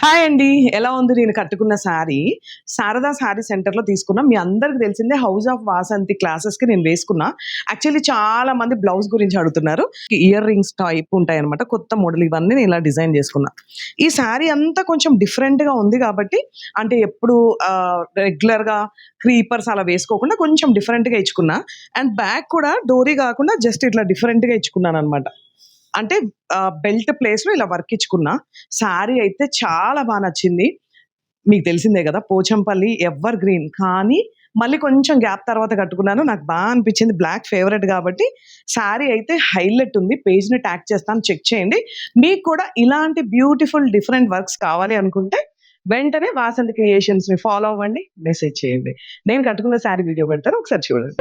Hi అండి. ఎలా ఉంది నేను కట్టుకున్న శారీ, శారదా శారీ సెంటర్‌లో తీసుకున్నా. మీ అందరికి తెలిసిందే హౌస్ ఆఫ్ వాసంతి క్లాసెస్‌కి నేను వేసుకున్నా. యాక్చువల్లీ చాలా మంది బ్లౌజ్ గురించి అడుగుతున్నారు. ఇయర్ రింగ్స్ టైప్ ఉంటాయన్నమాట. కొత్త మోడల్ ఇవన్నీ నేను ఇలా డిజైన్ చేసుకున్నా. ఈ శారీ అంతా కొంచెం డిఫరెంట్‌గా ఉంది కాబట్టి అంటే ఎప్పుడు రెగ్యులర్‌గా క్రీపర్స్ అలా వేసుకోకుండా కొంచెం డిఫరెంట్‌గా ఇచ్చుకున్నా. అండ్ బ్యాక్ కూడా డోరీ కాకుండా జస్ట్ ఇట్లా డిఫరెంట్‌గా ఇచ్చుకున్నానన్నమాట. అంటే బెల్ట్ ప్లేస్‌లో ఇలా వర్క్ ఇచ్చుకున్నా. శారీ అయితే చాలా నచ్చింది. మీకు తెలిసిందే గదా! Pochampally evergreen. కానీ మళ్ళీ కొంచెం గ్యాప్ తర్వాత కట్టుకున్నాను. నాకు అనిపించింది. బ్లాక్ ఫేవరెట్ గాబట్టి శారీ అయితే హైలైట్ ఉంది. పేజ్‌ని ట్యాగ్ చేస్తాను చెక్ చేయండి. మీకు కూడా ఇలాంటి బ్యూటిఫుల్ డిఫరెంట్ వర్క్స్ కావాలి అనుకుంటే వెంటనే వాసంతి క్రియేషన్స్‌ని ఫాలో అవ్వండి. మెసేజ్ చేయండి. నేను కట్టుకున్న శారీ వీడియో పెడతాను. ఒకసారి చూడండి.